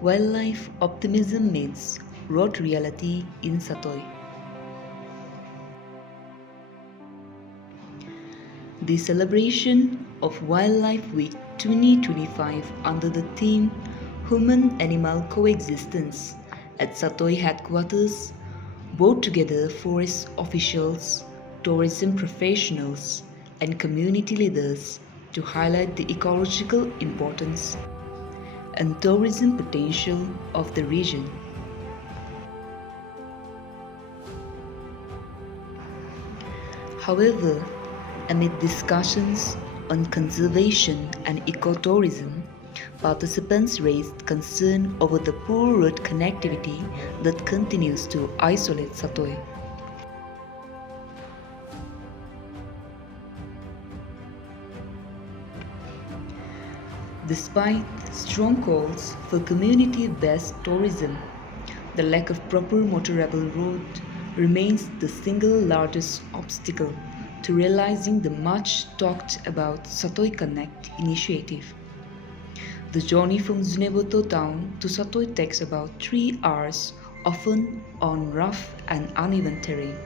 Wildlife optimism meets road reality in Satoi. The celebration of Wildlife Week 2025 under the theme Human-Animal Coexistence at Satoi Headquarters brought together forest officials, tourism professionals, and community leaders to highlight the ecological importance and tourism potential of the region. However, amid discussions on conservation and ecotourism, participants raised concern over the poor road connectivity that continues to isolate Satoi. Despite strong calls for community-based tourism, the lack of proper motorable road remains the single largest obstacle to realizing the much talked about Satoi Connect initiative. The journey from Zunheboto town to Satoi takes about 3 hours, often on rough and uneven terrain.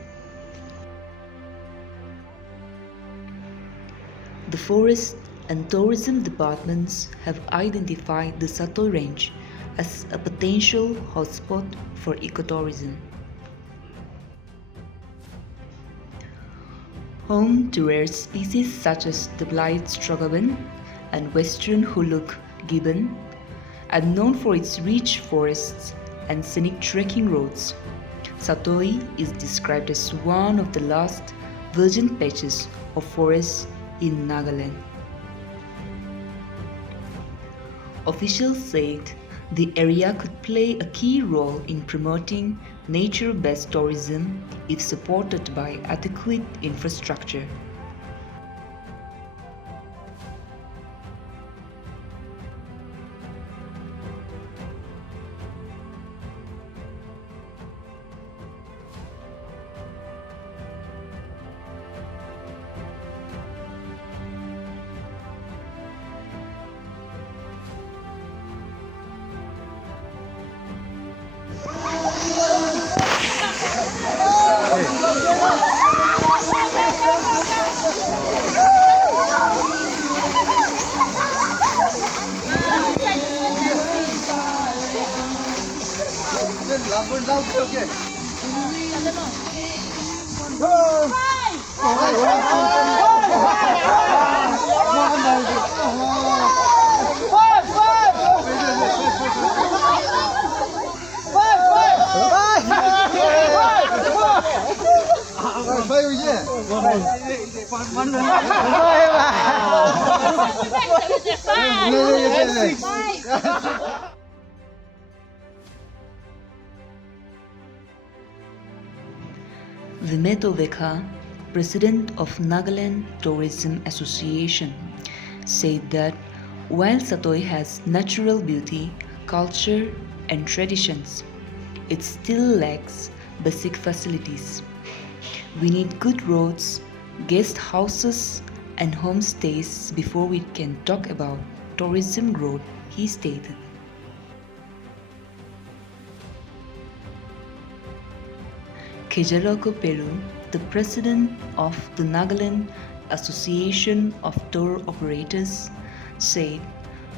The forest and tourism departments have identified the Satoi range as a potential hotspot for ecotourism. Home to rare species such as the blighted strogoben and western huluk gibbon, and known for its rich forests and scenic trekking roads, Satoi is described as one of the last virgin patches of forest in Nagaland. Officials said the area could play a key role in promoting nature-based tourism if supported by adequate infrastructure. Zunheboto, president of Nagaland Tourism Association, said that while Satoi has natural beauty, culture, and traditions, it still lacks basic facilities. We need good roads, guest houses, and homestays before we can talk about tourism growth, he stated. Kejaroko Peru, the president of the Nagaland Association of Tour Operators, said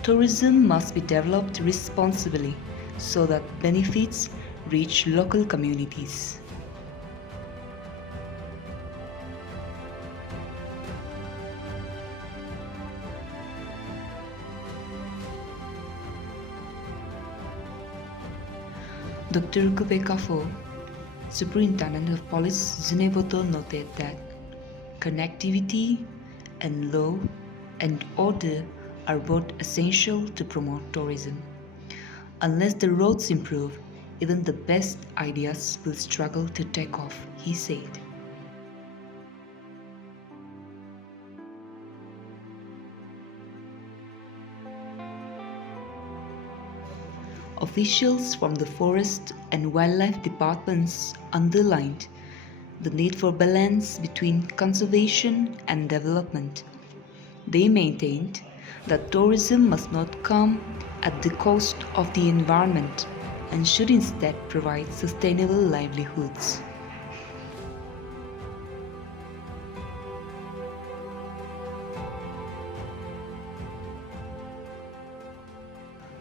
tourism must be developed responsibly so that benefits reach local communities. Dr. Kupekafo, Superintendent of Police Zunheboto, noted that connectivity and law and order are both essential to promote tourism. Unless the roads improve, even the best ideas will struggle to take off, he said. Officials from the forest and wildlife departments underlined the need for balance between conservation and development. They maintained that tourism must not come at the cost of the environment and should instead provide sustainable livelihoods.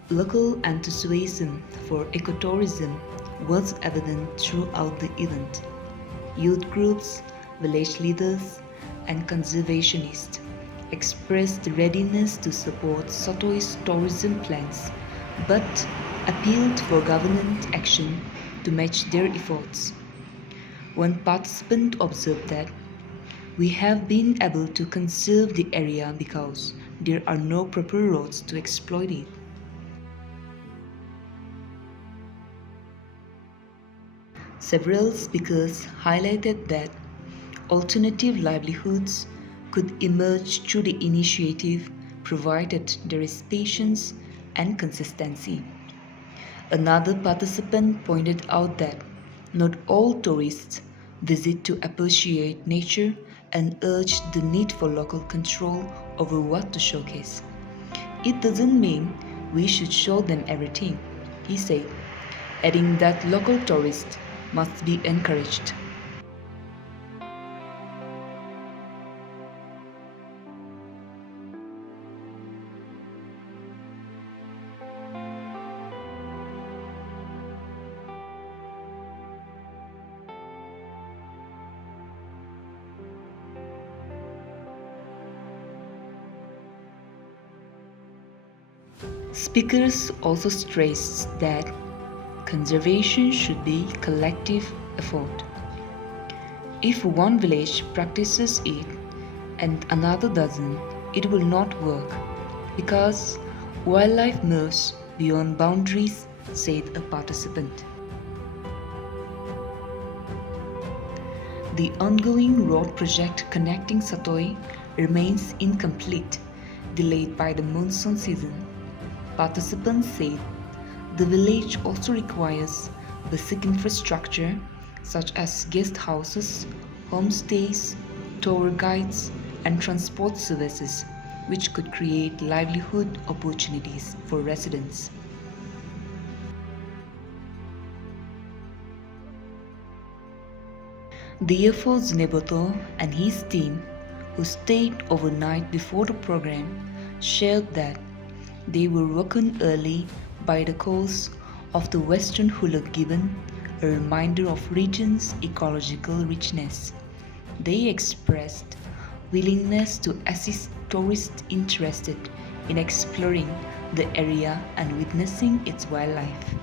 Local enthusiasm for ecotourism was evident throughout the event. Youth groups, village leaders, and conservationists expressed readiness to support Satoi's tourism plans but appealed for government action to match their efforts. One participant observed that we have been able to conserve the area because there are no proper roads to exploit it. Several speakers highlighted that alternative livelihoods could emerge through the initiative provided there is patience and consistency. Another participant pointed out that not all tourists visit to appreciate nature and urged the need for local control over what to showcase. It doesn't mean we should show them everything, he said, adding that local tourists must be encouraged. Speakers also stressed that conservation should be collective effort. If one village practices it and another doesn't, it will not work because wildlife moves beyond boundaries, said a participant. The ongoing road project connecting Satoi remains incomplete, delayed by the monsoon season. Participants said the village also requires basic infrastructure such as guest houses, homestays, tour guides, and transport services, which could create livelihood opportunities for residents. Therefore, Zunheboto and his team, who stayed overnight before the program, shared that they were woken early by the calls of the Western Hula given, a reminder of region's ecological richness. They expressed willingness to assist tourists interested in exploring the area and witnessing its wildlife.